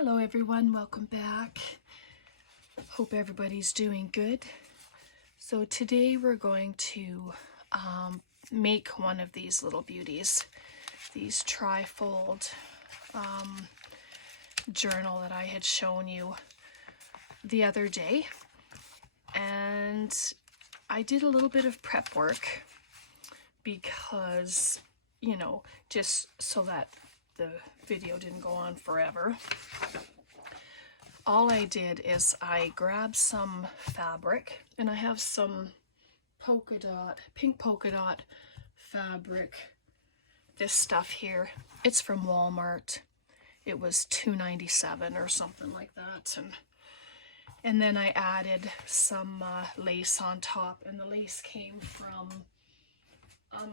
Hello everyone, welcome back. Hope everybody's doing good. So today we're going to make one of these little beauties, these trifold journal that I had shown you the other day. And I did a little bit of prep work because, you know, just so that the video didn't go on forever. All I did is I grabbed some fabric, and I have some pink polka dot fabric. This stuff here, it's from Walmart. It was $2.97 or something like that. And then I added some lace on top, and the lace came from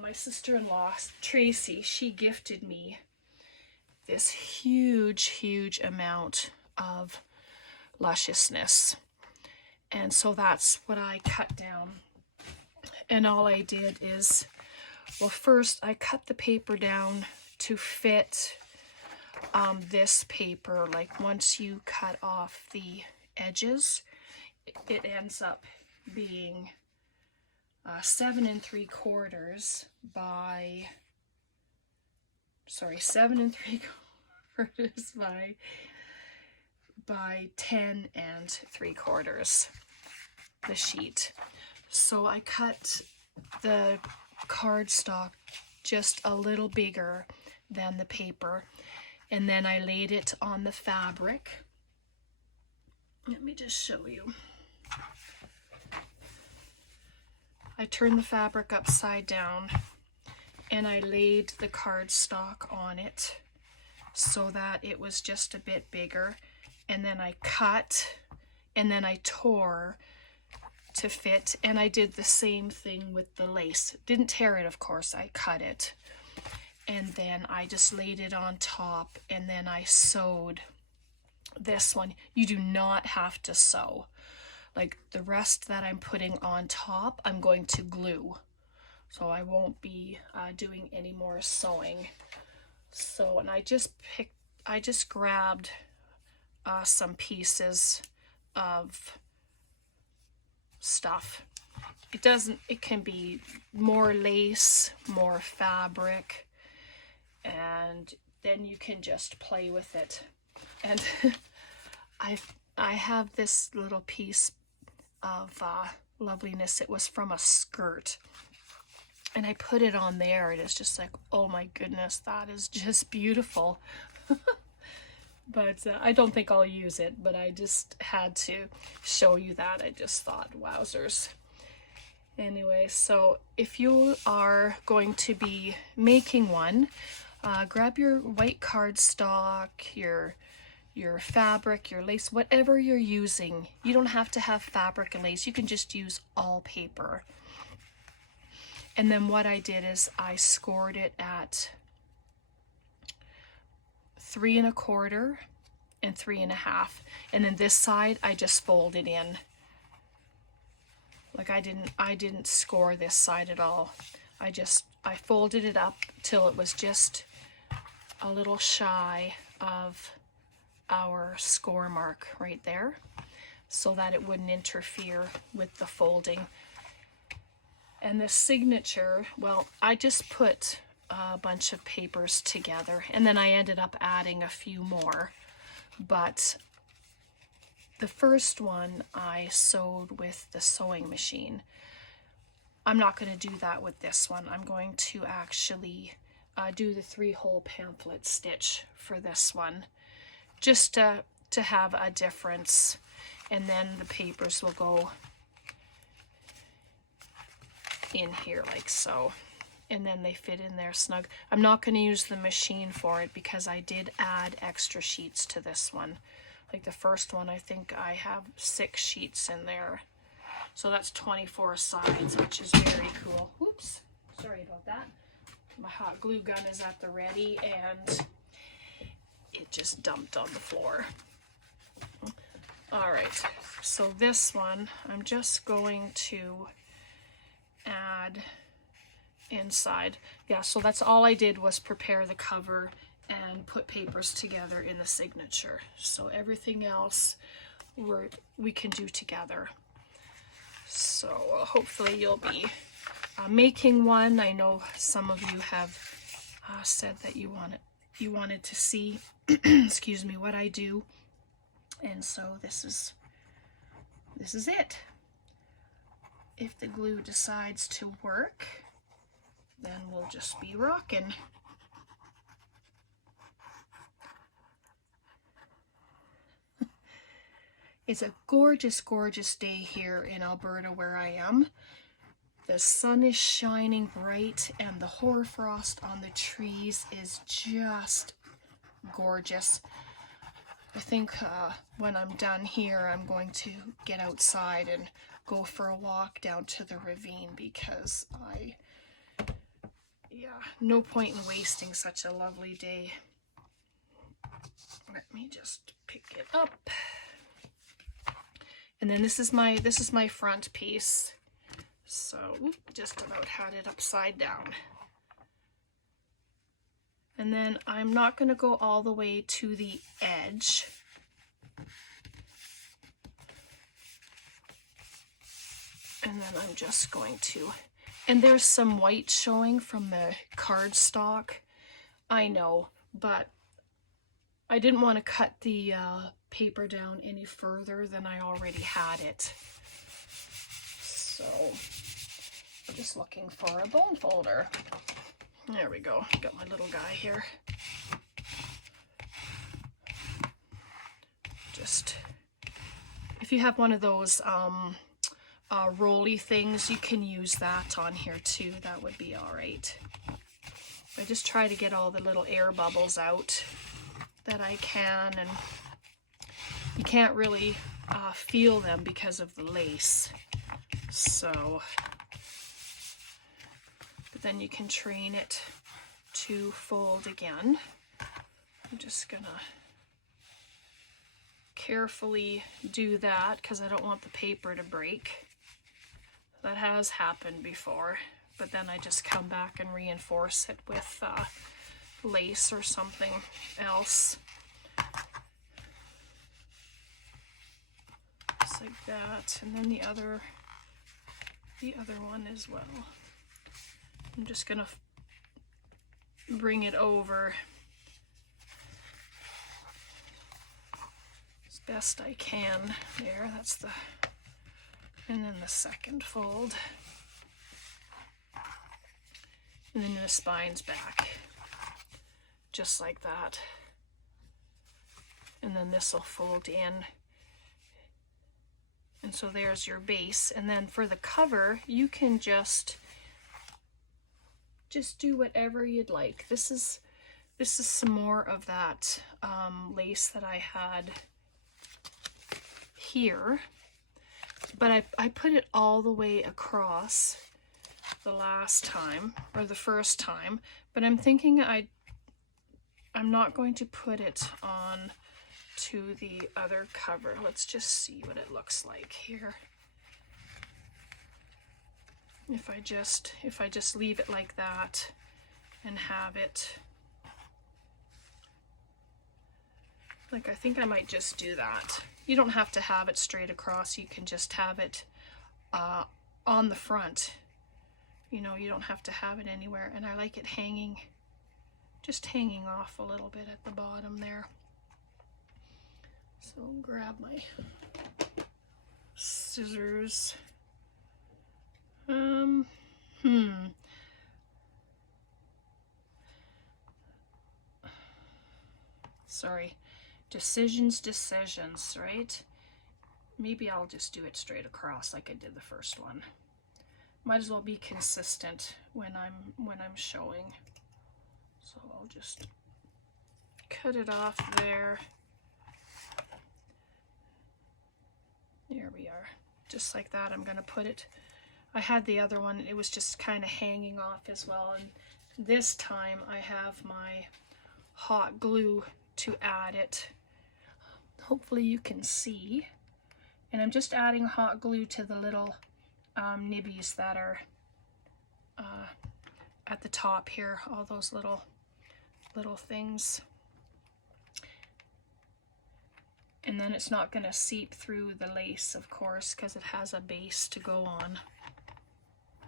my sister-in-law, Tracy. She gifted me this huge amount of lusciousness, and so that's what I cut down. And all I did is, well, first I cut the paper down to fit this paper. Like once you cut off the edges, it ends up being 7 3/4 by 7 3/4 by 10 3/4 the sheet. So I cut the cardstock just a little bigger than the paper, and then I laid it on the fabric. Let me just show you. I turned the fabric upside down and I laid the cardstock on it so that it was just a bit bigger, and then I cut and then I tore to fit, and I did the same thing with the lace. Didn't tear it, of course, I cut it, and then I just laid it on top, and then I sewed this one. You do not have to sew. Like the rest that I'm putting on top, I'm going to glue. So I won't be doing any more sewing. So, and I just grabbed some pieces of stuff. It can be more lace, more fabric, and then you can just play with it. And I have this little piece of loveliness. It was from a skirt, and I put it on there, and it's just like, oh my goodness, that is just beautiful. But I don't think I'll use it, but I just had to show you that. I just thought, wowzers. Anyway, so if you are going to be making one, grab your white cardstock, your fabric, your lace, whatever you're using. You don't have to have fabric and lace. You can just use all paper. And then what I did is I scored it at 3 1/4 and 3 1/2, and then this side I just folded in. Like I didn't score this side at all. I folded it up till it was just a little shy of our score mark right there, so that it wouldn't interfere with the folding. And the signature, well, I just put a bunch of papers together, and then I ended up adding a few more. But the first one I sewed with the sewing machine. I'm not going to do that with this one. I'm going to actually do the 3-hole pamphlet stitch for this one, just to have a difference. And then the papers will go in here like so, and then they fit in there snug. I'm not going to use the machine for it because I did add extra sheets to this one. Like the first one, I think I have 6 sheets in there, so that's 24 sides, which is very cool. Oops, sorry about that. My hot glue gun is at the ready and it just dumped on the floor. All right, so this one I'm just going to add inside. Yeah, so that's all I did was prepare the cover and put papers together in the signature. So everything else we can do together. So hopefully you'll be making one. I know some of you have said that you wanted to see excuse me, what I do, and so this is it. If the glue decides to work, then we'll just be rocking. It's a gorgeous, gorgeous day here in Alberta where I am. The sun is shining bright and the hoarfrost on the trees is just gorgeous. I think when I'm done here, I'm going to get outside and go for a walk down to the ravine because no point in wasting such a lovely day. Let me just pick it up. And then this is my front piece. So just about had it upside down. And then I'm not going to go all the way to the edge. And then I'm just going to, and there's some white showing from the cardstock. I know, but I didn't want to cut the paper down any further than I already had it. So I'm just looking for a bone folder. There we go. Got my little guy here. Just, if you have one of those rolly things, you can use that on here too. That would be all right. I just try to get all the little air bubbles out that I can, and you can't really feel them because of the lace. So, but then you can train it to fold again. I'm just gonna carefully do that because I don't want the paper to break. That has happened before, but then I just come back and reinforce it with lace or something else. Just like that, and then the other one as well. I'm just gonna bring it over as best I can. There, that's the, and then the second fold. And then the spine's back, just like that. And then this will fold in. And so there's your base. And then for the cover, you can just do whatever you'd like. This is some more of that lace that I had here, but I put it all the way across the last time, or the first time, but I'm thinking I'm not going to put it on to the other cover. Let's just see what it looks like here. If I just leave it like that and have it, like, I think I might just do that. You don't have to have it straight across. You can just have it on the front. You know, you don't have to have it anywhere. And I like it hanging, just hanging off a little bit at the bottom there. So grab my scissors. Sorry. Decisions, right? Maybe I'll just do it straight across like I did the first one. Might as well be consistent when I'm showing. So I'll just cut it off there. There we are. Just like that, I'm gonna put it. I had the other one, it was just kind of hanging off as well, and this time I have my hot glue to add it. Hopefully you can see. And I'm just adding hot glue to the little nibbies that are at the top here, all those little little things. And then it's not going to seep through the lace, of course, because it has a base to go on.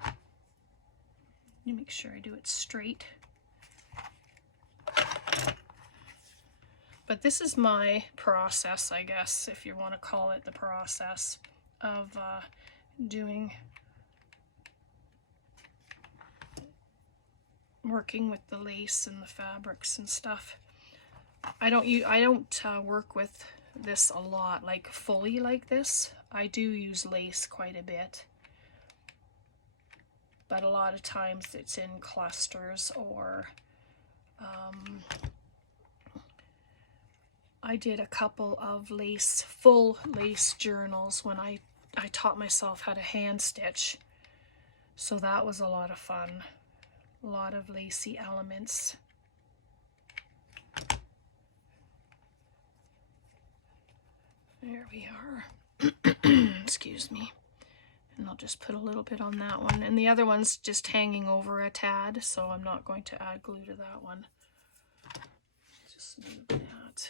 Let me make sure I do it straight. But this is my process, I guess, if you want to call it the process of working with the lace and the fabrics and stuff. I don't work with this a lot, like fully like this. I do use lace quite a bit, but a lot of times it's in clusters, or I did a couple of full lace journals when I taught myself how to hand stitch, so that was a lot of fun. A lot of lacy elements. There we are. Excuse me. And I'll just put a little bit on that one. And the other one's just hanging over a tad, so I'm not going to add glue to that one. Just move that.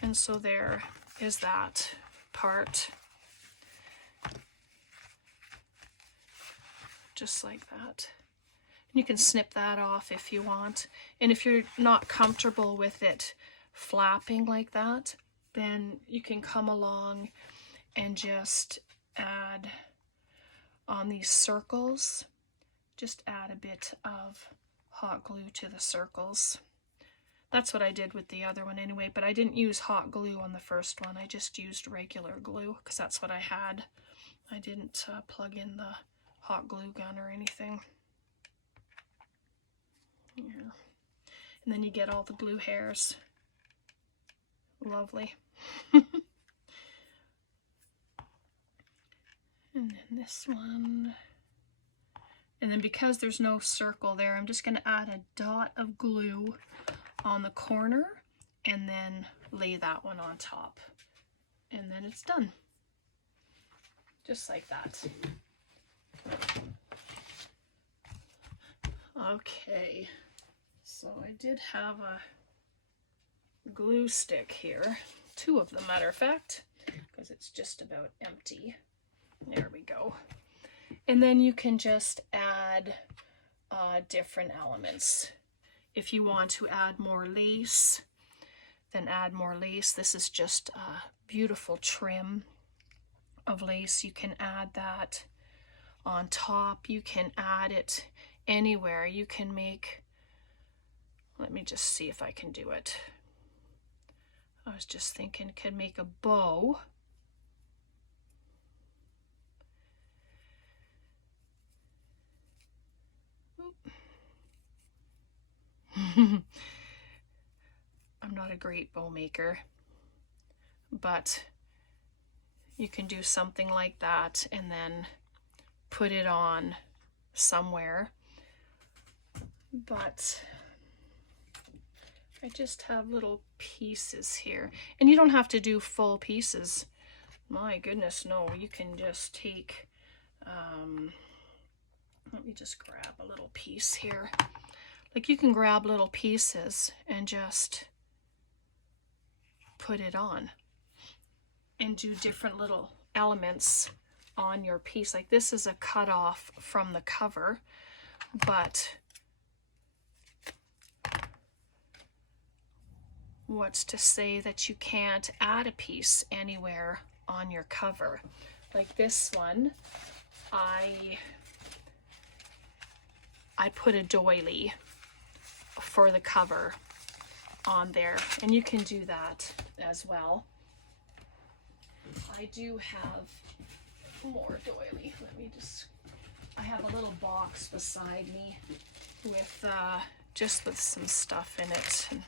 And so there is that part. Just like that. You can snip that off if you want. And if you're not comfortable with it flapping like that, then you can come along and just add on these circles, just add a bit of hot glue to the circles. That's what I did with the other one anyway, but I didn't use hot glue on the first one. I just used regular glue because that's what I had. I didn't plug in the hot glue gun or anything. Here. And then you get all the glue hairs. Lovely. And then this one. And then because there's no circle there, I'm just going to add a dot of glue on the corner and then lay that one on top. And then it's done. Just like that. Okay, so I did have a glue stick here, 2 of them, matter of fact, because it's just about empty. There we go. And then you can just add different elements. If you want to add more lace, then add more lace. This is just a beautiful trim of lace. You can add that on top. You can add it anywhere. You can make, let me just see if I can do it. I was just thinking, could make a bow. I'm not a great bow maker, but you can do something like that and then put it on somewhere. But I just have little pieces here, and you don't have to do full pieces. My goodness, no, you can just take, let me just grab a little piece here. Like, you can grab little pieces and just put it on and do different little elements on your piece. Like, this is a cut off from the cover, but what's to say that you can't add a piece anywhere on your cover? Like this one, I put a doily for the cover on there, and you can do that as well. I do have more doily. Let me just, I have a little box beside me with just with some stuff in it. And,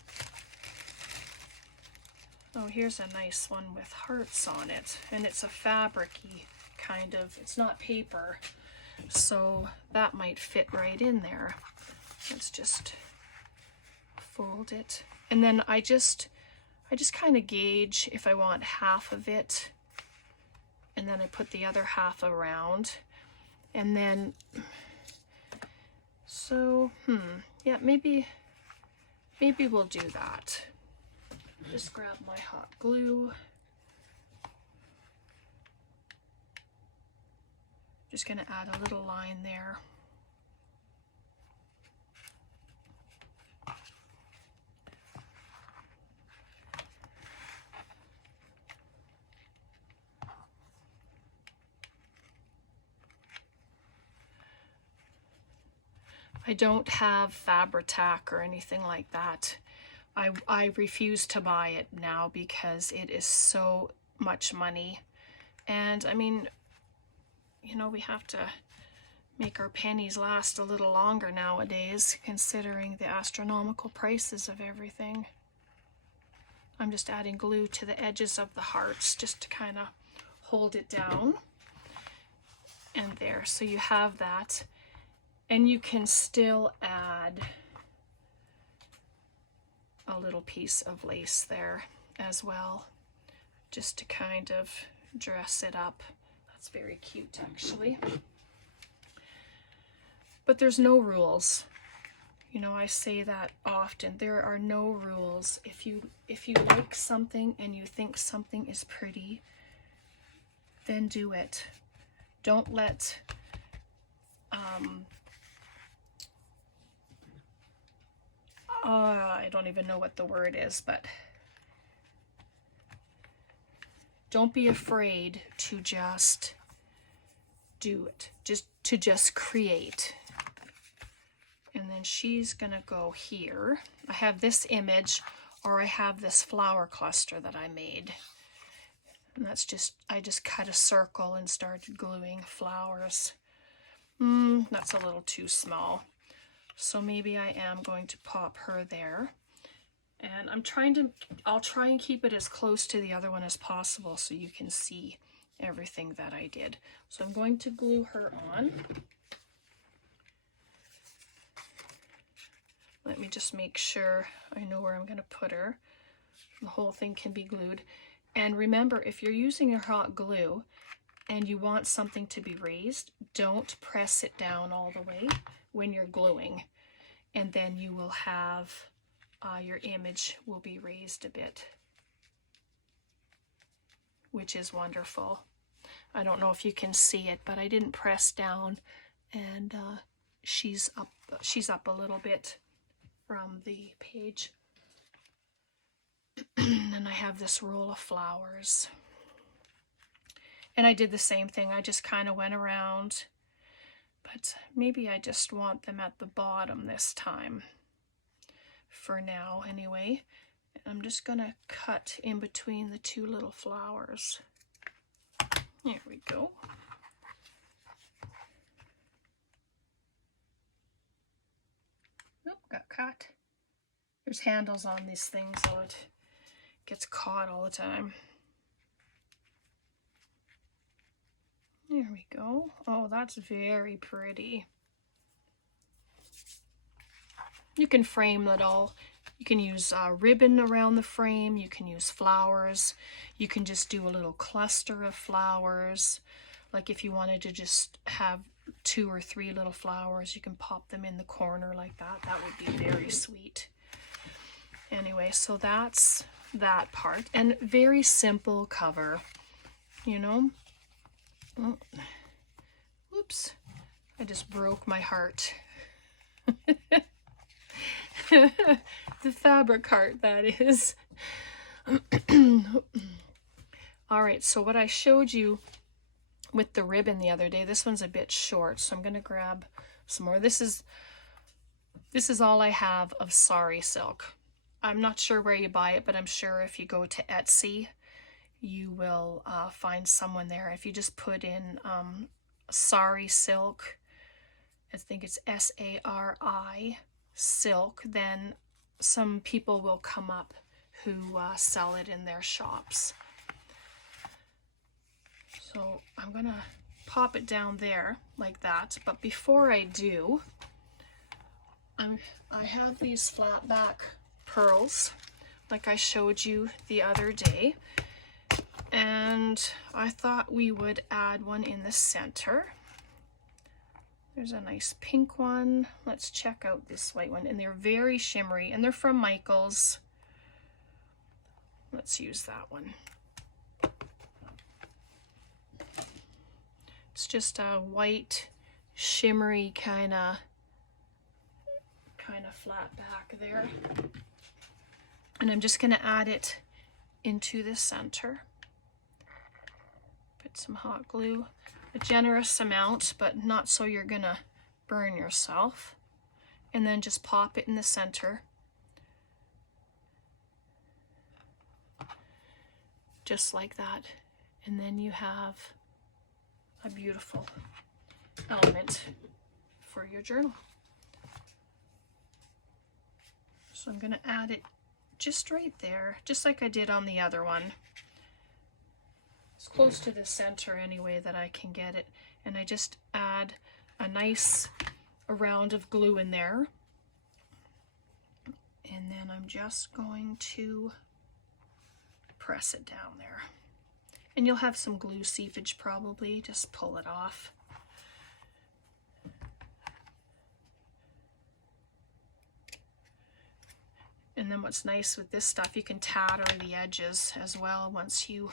oh, here's a nice one with hearts on it, and it's a fabric-y kind of, it's not paper, so that might fit right in there. Let's just fold it, and then I just kind of gauge if I want half of it, and then I put the other half around, and then so yeah, maybe maybe we'll do that. Just grab my hot glue. Just going to add a little line there. I don't have Fabri-Tac or anything like that. I refuse to buy it now because it is so much money. And I mean, you know, we have to make our pennies last a little longer nowadays, considering the astronomical prices of everything. I'm just adding glue to the edges of the hearts just to kind of hold it down. And there, so you have that. And you can still add a little piece of lace there as well, just to kind of dress it up. That's very cute, actually. But there's no rules. You know, I say that often. There are no rules. If you like something and you think something is pretty, then do it. Don't let I don't even know what the word is, but don't be afraid to just do it, just create. And then she's gonna go here. I have this image, or I have this flower cluster that I made. And that's just, I just cut a circle and started gluing flowers. That's a little too small. So maybe I am going to pop her there. And I'll try and keep it as close to the other one as possible so you can see everything that I did. So I'm going to glue her on. Let me just make sure I know where I'm going to put her. The whole thing can be glued. And remember, if you're using your hot glue and you want something to be raised, don't press it down all the way when you're gluing, and then you will have your image will be raised a bit, which is wonderful. I don't know if you can see it, but I didn't press down, and she's up a little bit from the page. And I have this roll of flowers, and I did the same thing. I just kind of went around, but maybe I just want them at the bottom this time, for now anyway. I'm just gonna cut in between the two little flowers. There we go. Nope, got caught. There's handles on these things, so it gets caught all the time. There we go. Oh, that's very pretty. You can frame it all. You can use ribbon around the frame. You can use flowers. You can just do a little cluster of flowers. Like if you wanted to just have 2 or 3 little flowers, you can pop them in the corner like that. That would be very sweet. Anyway, so that's that part. And very simple cover, you know. Oh, oops, I just broke my heart. The fabric heart, that is. All right, so what I showed you with the ribbon the other day, this one's a bit short, so I'm going to grab some more. This is all I have of sari silk. I'm not sure where you buy it, but I'm sure if you go to Etsy, you will find someone there. If you just put in sari silk, I think it's S-A-R-I silk, then some people will come up who sell it in their shops. So I'm gonna pop it down there like that, but before I do, I have these flat back pearls like I showed you the other day, and I thought we would add one in the center There's a nice pink one. Let's check out this white one. And they're very shimmery, and they're from Michaels. Let's use that one. It's just a white, shimmery kind of flat back there. And I'm just going to add it into the center. Put some hot glue, a generous amount, but not so you're going to burn yourself. And then just pop it in the center. Just like that. And then you have a beautiful element for your journal. So I'm going to add it just right there, just like I did on the other one. It's close to the center anyway that I can get it. And I just add a round of glue in there. And then I'm just going to press it down there. And you'll have some glue seepage probably, just pull it off. And then what's nice with this stuff, you can tatter the edges as well once you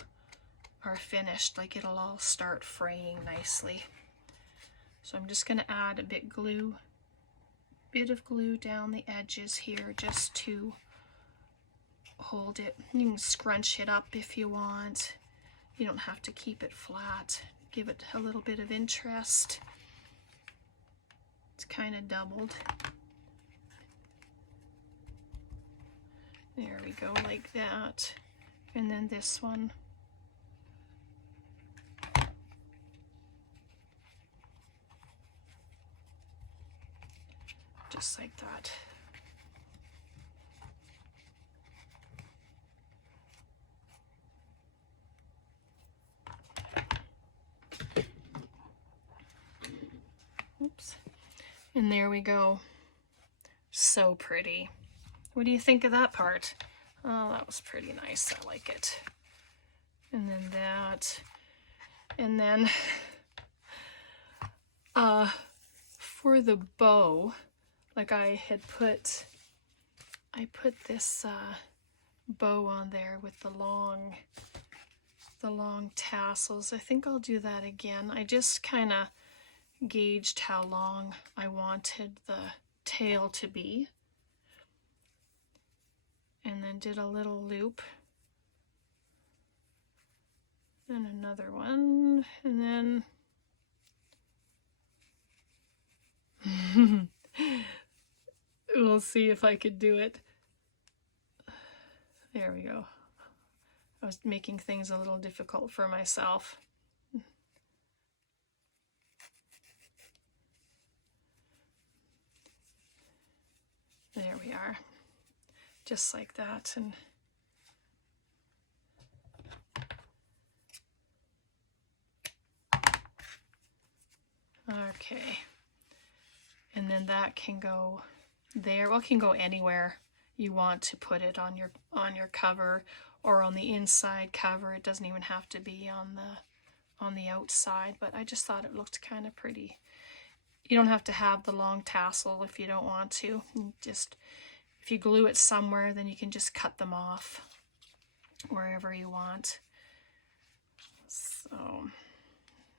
are finished, like it'll all start fraying nicely. So I'm just going to add a bit of glue down the edges here just to hold it. You can scrunch it up if you want. You don't have to keep it flat. Give it a little bit of interest. It's kind of doubled. There we go, like that. And then this one. Just like that. Oops. And there we go. So pretty. What do you think of that part? Oh, that was pretty nice. I like it. And then that. And then for the bow, like I put this bow on there with the long tassels. I think I'll do that again. I just kind of gauged how long I wanted the tail to be, and then did a little loop and another one, and then we'll see if I could do it. There we go. I was making things a little difficult for myself. There we are. Just like that. And okay. And then that can go there. Well, it can go anywhere you want to put it on your cover or on the inside cover. It doesn't even have to be on the outside, but I just thought it looked kind of pretty. You don't have to have the long tassel if you don't want to. Just if you glue it somewhere, then you can just cut them off wherever you want. So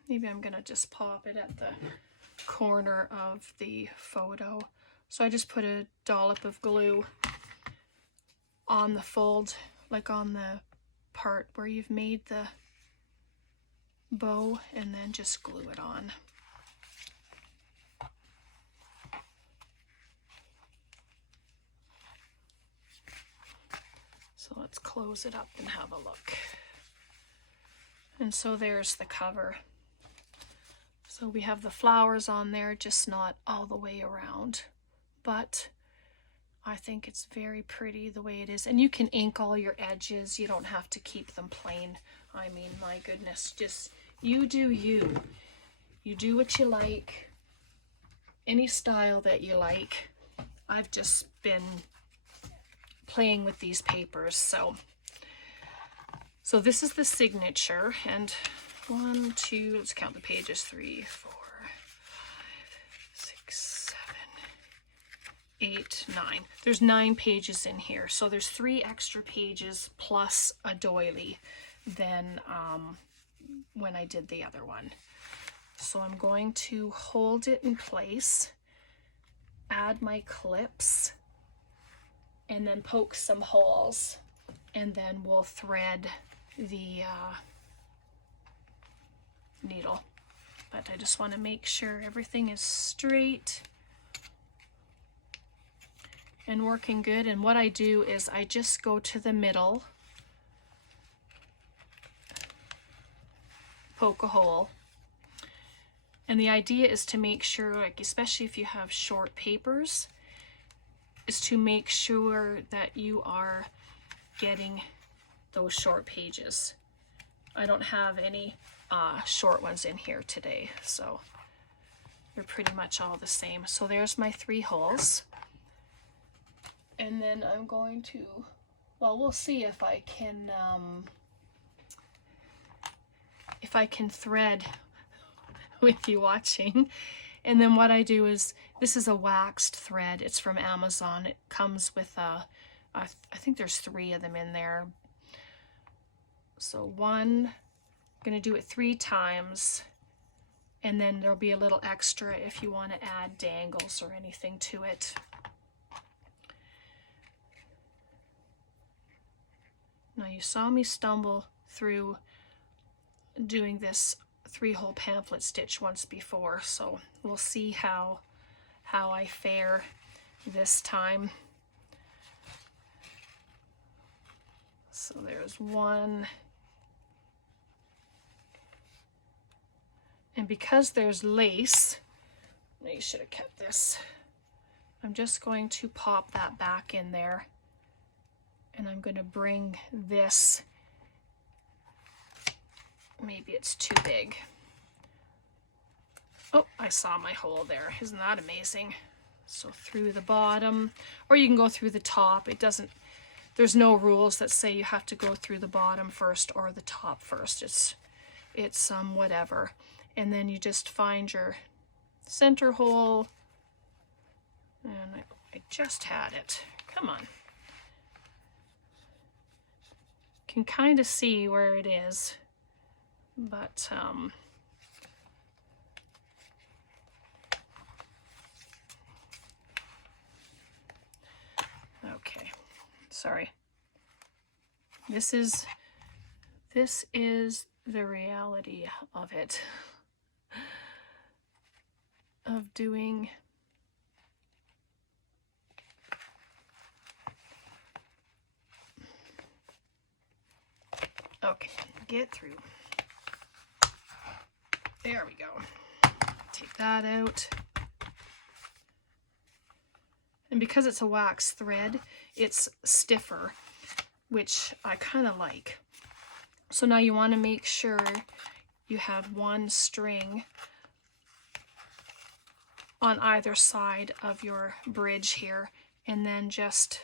maybe I'm gonna just pop it at the corner of the photo. So I just put a dollop of glue on the fold, like on the part where you've made the bow, and then just glue it on. So let's close it up and have a look. And so there's the cover. So we have the flowers on there, just not all the way around, but I think it's very pretty the way it is. And you can ink all your edges. You don't have to keep them plain. I mean, my goodness, just you do you. You do what you like, any style that you like. I've just been playing with these papers. So this is the signature, and 1, 2, let's count the pages, 3, 4, 5, 8, 9. There's 9 pages in here. So there's 3 extra pages plus a doily than when I did the other one. So I'm going to hold it in place, add my clips, and then poke some holes, and then we'll thread the needle. But I just want to make sure everything is straight and working good. And what I do is I just go to the middle, poke a hole, and the idea is to make sure, like especially if you have short papers, is to make sure that you are getting those short pages. I don't have any short ones in here today, so they're pretty much all the same. So there's my 3 holes. And then I'm going to, well, we'll see if I can thread with you watching. And then what I do is, this is a waxed thread. It's from Amazon. It comes with I think there's 3 of them in there. So one, I'm going to do it 3 times, and then there'll be a little extra if you want to add dangles or anything to it. Now you saw me stumble through doing this 3-hole pamphlet stitch once before, so we'll see how I fare this time. So there's 1, and because there's lace, you should have kept this, I'm just going to pop that back in there, and I'm going to bring this, maybe it's too big. Oh, I saw my hole there. Isn't that amazing? So through the bottom, or you can go through the top. It doesn't, there's no rules that say you have to go through the bottom first or the top first. It's whatever. And then you just find your center hole, and I just had it. Come on. Can kind of see where it is, but okay, sorry. This is the reality of it, of doing okay, get through. There we go. Take that out. And because it's a wax thread, it's stiffer, which I kind of like. So now you want to make sure you have 1 string on either side of your bridge here, and then just,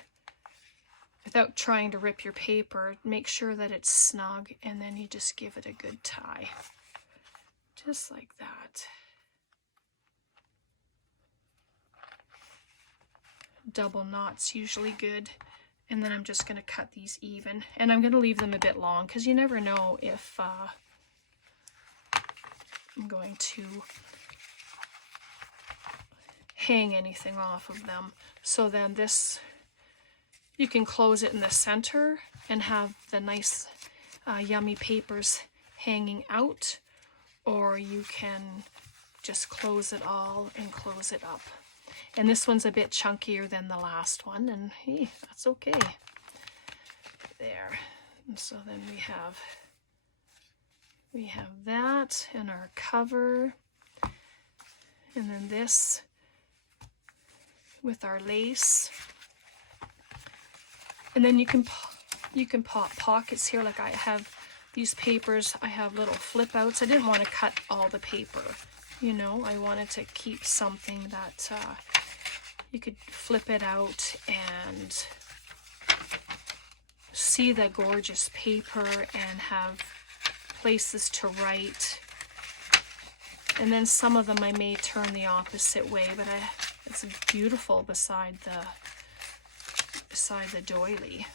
without trying to rip your paper, make sure that it's snug, and then you just give it a good tie. Just like that. Double knots usually good. And then I'm just going to cut these even. And I'm going to leave them a bit long because you never know if I'm going to hang anything off of them. So then this, you can close it in the center and have the nice yummy papers hanging out, or you can just close it all and close it up. And this one's a bit chunkier than the last one, and hey, that's okay. There. And so then we have that in our cover, and then this with our lace. And then you can pop pockets here. Like I have these papers, I have little flip outs. I didn't want to cut all the paper, you know. I wanted to keep something that you could flip it out and see the gorgeous paper and have places to write. And then some of them I may turn the opposite way, but It's beautiful beside the doily.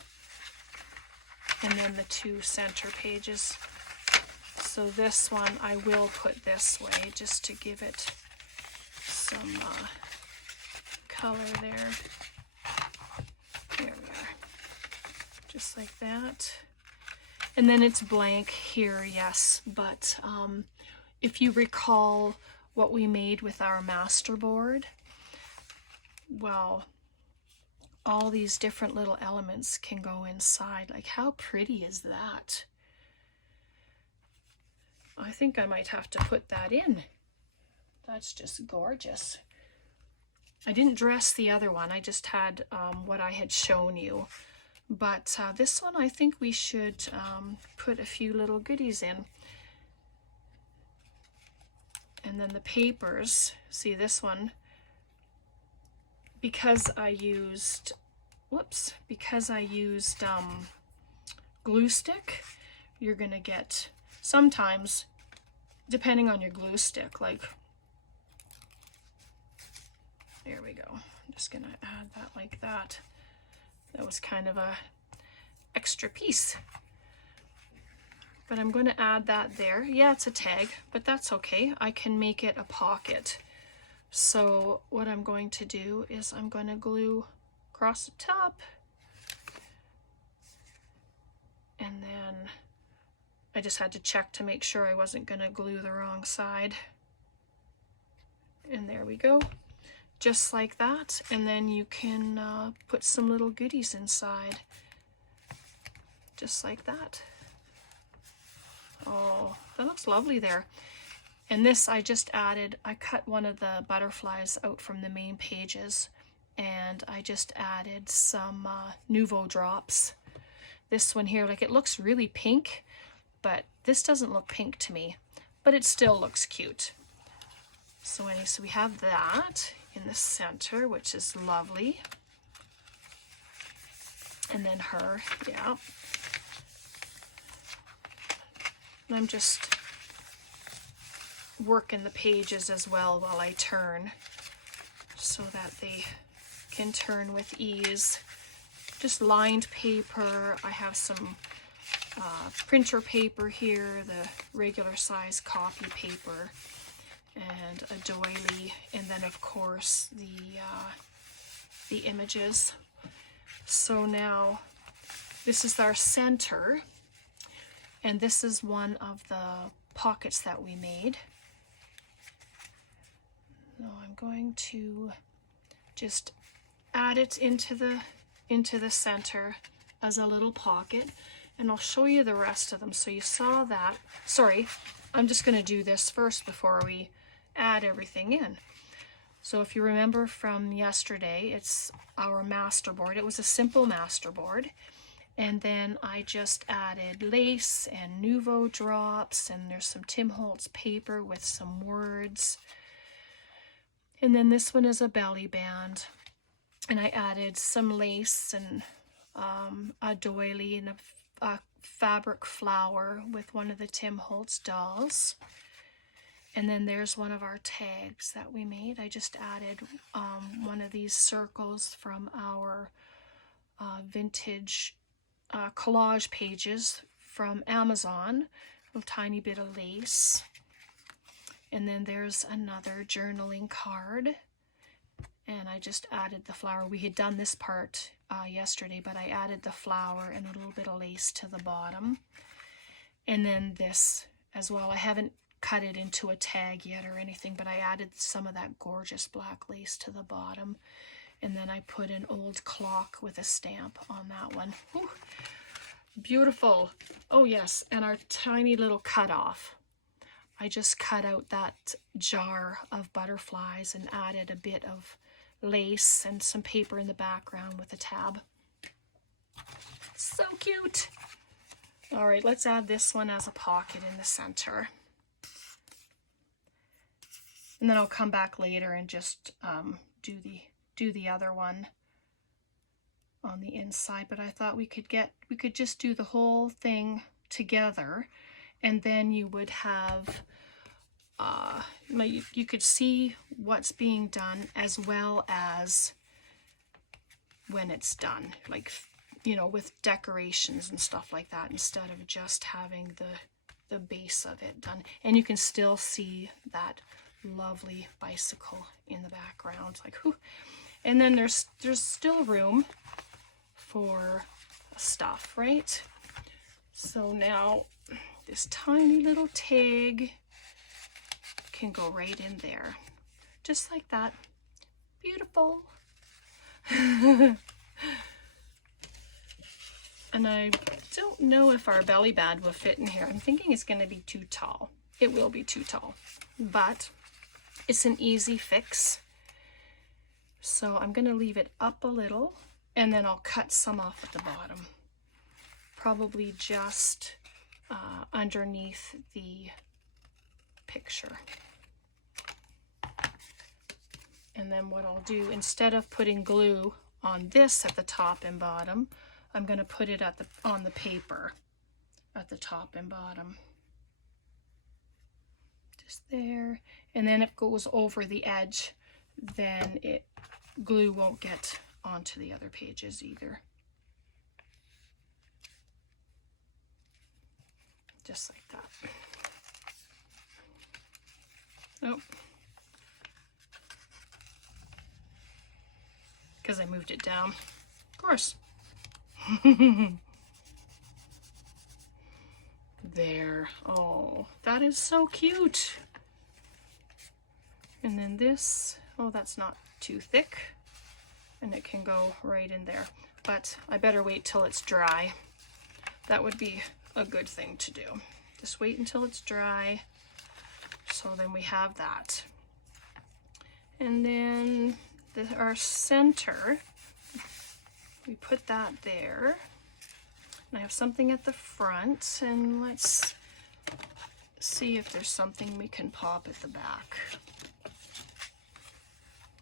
And then the two center pages. So this one I will put this way just to give it some color there. There we are. Just like that. And then it's blank here, yes, but if you recall what we made with our master board, well, all these different little elements can go inside. Like, how pretty is that? I think I might have to put that in. That's just gorgeous. I didn't dress the other one. I just had what I had shown you. But this one, I think we should put a few little goodies in. And then the papers, see this one, because I used, glue stick, you're gonna get, sometimes, depending on your glue stick, like, there we go. I'm just gonna add that like that. That was kind of a extra piece. But I'm going to add that there. Yeah, it's a tag, but that's okay. I can make it a pocket. So what I'm going to do is I'm going to glue across the top. And then I just had to check to make sure I wasn't going to glue the wrong side. And there we go. Just like that, and then you can put some little goodies inside, just like that. Oh, that looks lovely there. And this I just added, I cut one of the butterflies out from the main pages, and I just added some Nouveau drops. This one here, like, it looks really pink, but this doesn't look pink to me, but it still looks cute. So anyway, so we have that in the center, which is lovely. And then her, yeah. And I'm just working the pages as well while I turn so that they can turn with ease. Just lined paper. I have some printer paper here, the regular size copy paper, and a doily, and then of course the images. So now this is our center, and this is one of the pockets that we made. So I'm going to just add it into the center as a little pocket, and I'll show you the rest of them. So you saw that. Sorry, I'm just going to do this first before we add everything in. So if you remember from yesterday, it's our master board. It was a simple master board, and then I just added lace and Nouveau drops, and there's some Tim Holtz paper with some words, and then this one is a belly band, and I added some lace and a doily and a fabric flower with one of the Tim Holtz dolls. And then there's one of our tags that we made. I just added one of these circles from our vintage collage pages from Amazon, a tiny bit of lace. And then there's another journaling card, and I just added the flower. We had done this part yesterday, but I added the flower and a little bit of lace to the bottom. And then this as well. I haven't cut it into a tag yet or anything, but I added some of that gorgeous black lace to the bottom, and then I put an old clock with a stamp on that one. Ooh, beautiful. Oh yes, and our tiny little cutoff. I just cut out that jar of butterflies and added a bit of lace and some paper in the background with a tab. So cute. All right, let's add this one as a pocket in the center. And then I'll come back later and just do the other one on the inside. But I thought we could just do the whole thing together, and then you would have you could see what's being done as well as when it's done, like, you know, with decorations and stuff like that, instead of just having the base of it done. And you can still see that lovely bicycle in the background, like, whew. And then there's still room for stuff, right? So now this tiny little tag can go right in there, just like that. Beautiful. And I don't know if our belly band will fit in here. I'm thinking it's going to be too tall. It will be too tall, but it's an easy fix. So I'm going to leave it up a little, and then I'll cut some off at the bottom, probably just underneath the picture. And then what I'll do, instead of putting glue on this at the top and bottom, I'm going to put it on the paper at the top and bottom. Just there. And then if it goes over the edge, then glue won't get onto the other pages either. Just like that. Oh. Because I moved it down. Of course. There. Oh, that is so cute. And then this, oh, that's not too thick, and it can go right in there. But I better wait till it's dry. That would be a good thing to do. Just wait until it's dry. So then we have that. And then our center, we put that there. And I have something at the front, and let's see if there's something we can pop at the back.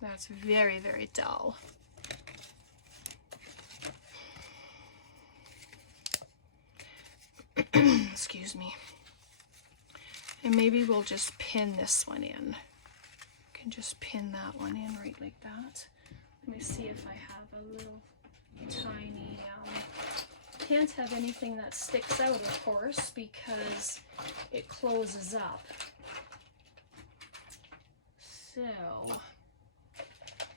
That's very, very dull. Excuse me. And maybe we'll just pin this one in. Can just pin that one in right like that. Let me see if I have a little tiny, can't have anything that sticks out, of course, because it closes up. So,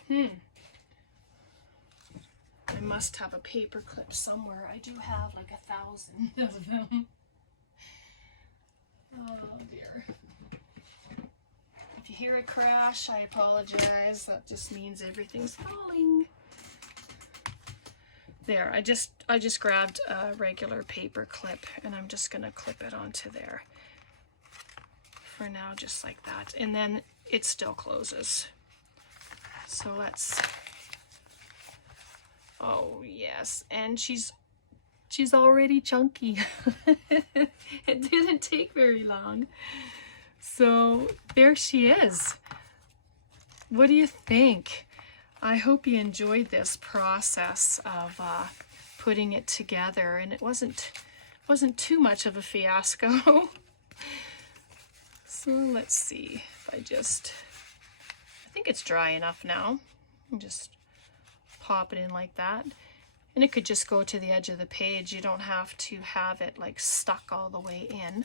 I must have a paper clip somewhere. I do have like 1,000 of them. Oh dear. If you hear a crash, I apologize. That just means everything's falling. There, I just grabbed a regular paper clip, and I'm just gonna clip it onto there. For now, just like that. And then it still closes. So let's, oh yes, and she's already chunky. It didn't take very long. So there she is. What do you think? I hope you enjoyed this process of putting it together, and it wasn't too much of a fiasco. So let's see if I think it's dry enough now. And just pop it in like that. And it could just go to the edge of the page. You don't have to have it like stuck all the way in,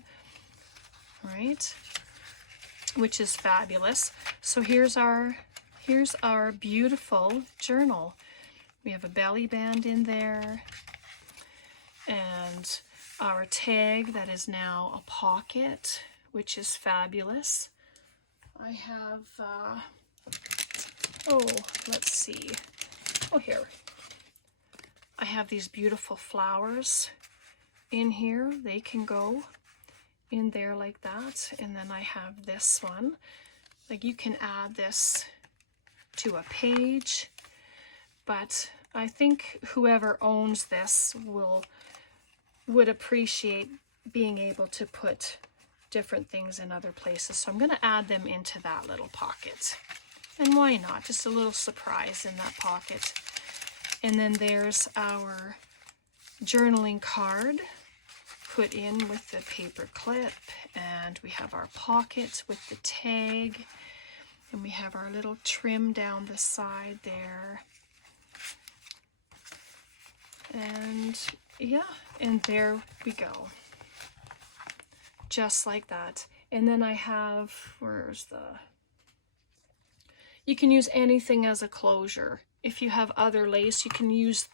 right? Which is fabulous. So here's our beautiful journal. We have a belly band in there, and our tag that is now a pocket, which is fabulous. I have, let's see. Oh, here. I have these beautiful flowers in here. They can go in there like that. And then I have this one. Like, you can add this to a page, but I think whoever owns this would appreciate being able to put different things in other places. So I'm going to add them into that little pocket. And why not? Just a little surprise in that pocket. And then there's our journaling card put in with the paper clip, and we have our pockets with the tag, and we have our little trim down the side there. And yeah, and there we go. Just like that. And then I have, where's the, you can use anything as a closure. If you have other lace, you can use,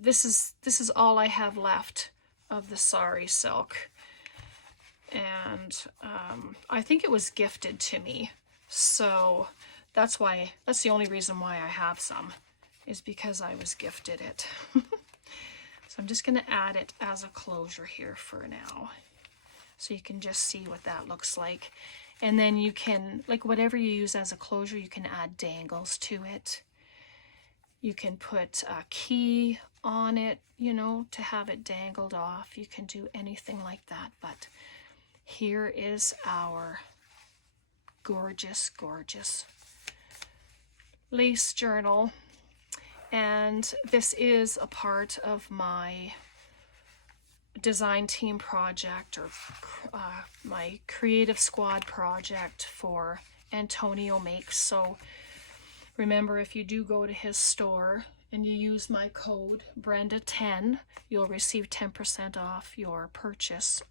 this is all I have left of the sari silk. And I think it was gifted to me. So that's the only reason why I have some, is because I was gifted it. So I'm just going to add it as a closure here for now, so you can just see what that looks like. And then you can, like, whatever you use as a closure, you can add dangles to it. You can put a key on it, you know, to have it dangled off. You can do anything like that. But here is our gorgeous, gorgeous lace journal. And this is a part of my design team project, or my creative squad project for Antonio Makes. So remember, if you do go to his store and you use my code Brenda10, you'll receive 10% off your purchase.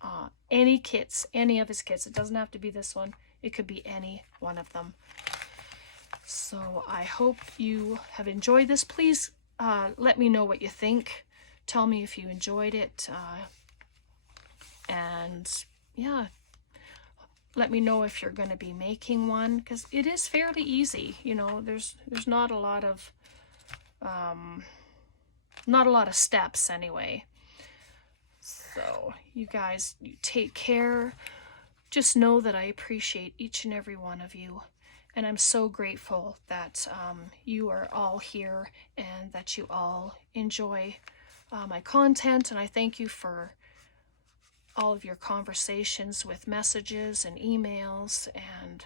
Any kits, any of his kits. It doesn't have to be this one. It could be any one of them. So I hope you have enjoyed this. Please let me know what you think. Tell me if you enjoyed it. And yeah, let me know if you're going to be making one, because it is fairly easy. You know, there's not a lot of steps anyway. So you guys, you take care. Just know that I appreciate each and every one of you. And I'm so grateful that you are all here and that you all enjoy my content. And I thank you for all of your conversations with messages and emails. And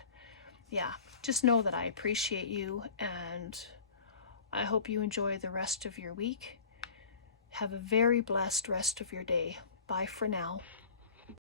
yeah, just know that I appreciate you. And I hope you enjoy the rest of your week. Have a very blessed rest of your day. Bye for now.